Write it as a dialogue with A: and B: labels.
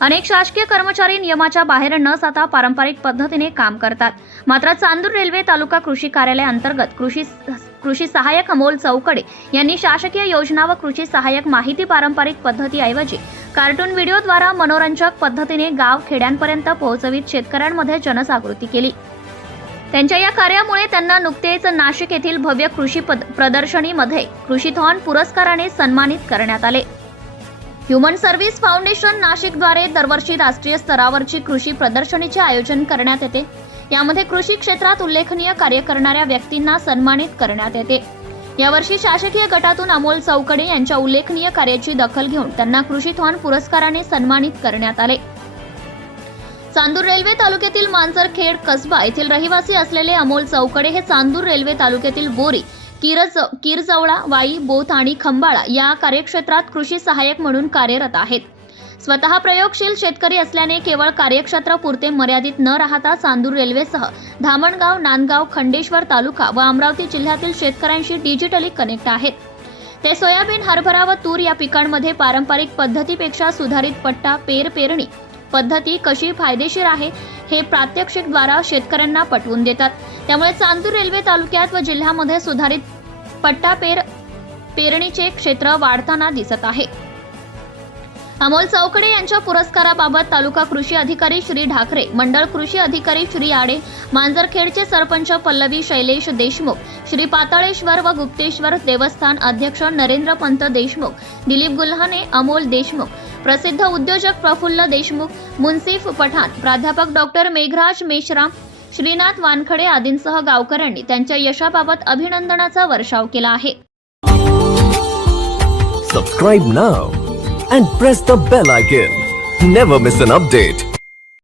A: अनेक शासकीय कर्मचारी नियमाच्या बाहेर न जाता पारंपरिक पद्धतीने काम करतात. मात्र चांदूर रेल्वे तालुका कृषी कार्यालय अंतर्गत कृषी कृषी सहाय्यक अमोल चौकडे यांनी शासकीय योजना व कृषी सहाय्यक माहिती पारंपरिक पद्धतीऐवजी कार्टून व्हिडिओद्वारा मनोरंजक पद्धतीने गाव खेड्यांपर्यंत पोहोचवित शेतकऱ्यांमध्ये जनजागृती केली. त्यांच्या या कार्यामुळे त्यांना नुकतेच नाशिक येथील भव्य कृषी पद- प्रदर्शनीमध्ये कृषीथॉन पुरस्काराने सन्मानित करण्यात आले. ह्युमन सर्व्हिस फाउंडेशन नाशिकद्वारे दरवर्षी राष्ट्रीय स्तरावरची कृषी प्रदर्शनीचे आयोजन करण्यात येते. यामध्ये कृषी क्षेत्रात उल्लेखनीय कार्य करणाऱ्या व्यक्तींना सन्मानित करण्यात येते. यावर्षी शासकीय गटातून अमोल चौकडे यांच्या उल्लेखनीय कार्याची दखल घेऊन त्यांना कृषीथॉन पुरस्काराने सन्मानित करण्यात आले. चांदूर रेल्वे तालुक्यातील मांजरखेड कसबा येथील रहिवासी असलेले अमोल चौकडे हे चांदूर रेल्वे तालुक्यातील बोरी किरज किरजवळा वाई बोथ आणि खंबाळा या कार्यक्षेत्रात कृषी सहाय्यक म्हणून कार्यरत आहेत. स्वतः प्रयोगशील शेतकरी असल्याने केवळ कार्यक्षेत्र पुरते मर्यादित न राहता चांदूर रेल्वेसह धामणगाव नांदगाव खंडेश्वर तालुका व अमरावती जिल्ह्यातील शेतकऱ्यांशी डिजिटली कनेक्ट आहेत. ते सोयाबीन हरभरा व तूर या पिकांमध्ये पारंपरिक पद्धतीपेक्षा सुधारित पट्टा पेर पेरणी पद्धती कशी फायदेशीर आहे हे प्रात्यक्षिकद्वारा शेतकऱ्यांना पटवून देतात. त्यामुळे चांदूर रेल्वे तालुक्यात व जिल्ह्यामध्ये सुधारित पट्टा पेर पेरणीचे क्षेत्र वाढताना दिसत आहे. अमोल चौकडे यांच्या पुरस्काराबाबत तालुका कृषी अधिकारी श्री ढाकरे मंडळ कृषी अधिकारी श्री आडे मांजरखेडचे सरपंच पल्लवी शैलेश देशमुख श्री पाताळेश्वर व गुप्तेश्वर देवस्थान अध्यक्ष नरेंद्र पंत देशमुख दिलीप गुल्हाने अमोल देशमुख प्रसिद्ध उद्योजक प्रफुल्ल देशमुख मुन्सिफ पठाण प्राध्यापक डॉक्टर मेघराज मेश्राम श्रीनाथ वानखडे आदींसह गावकऱ्यांनी त्यांच्या यशाबाबत अभिनंदनाचा वर्षाव केला आहे.
B: Subscribe now and press the bell icon never miss an update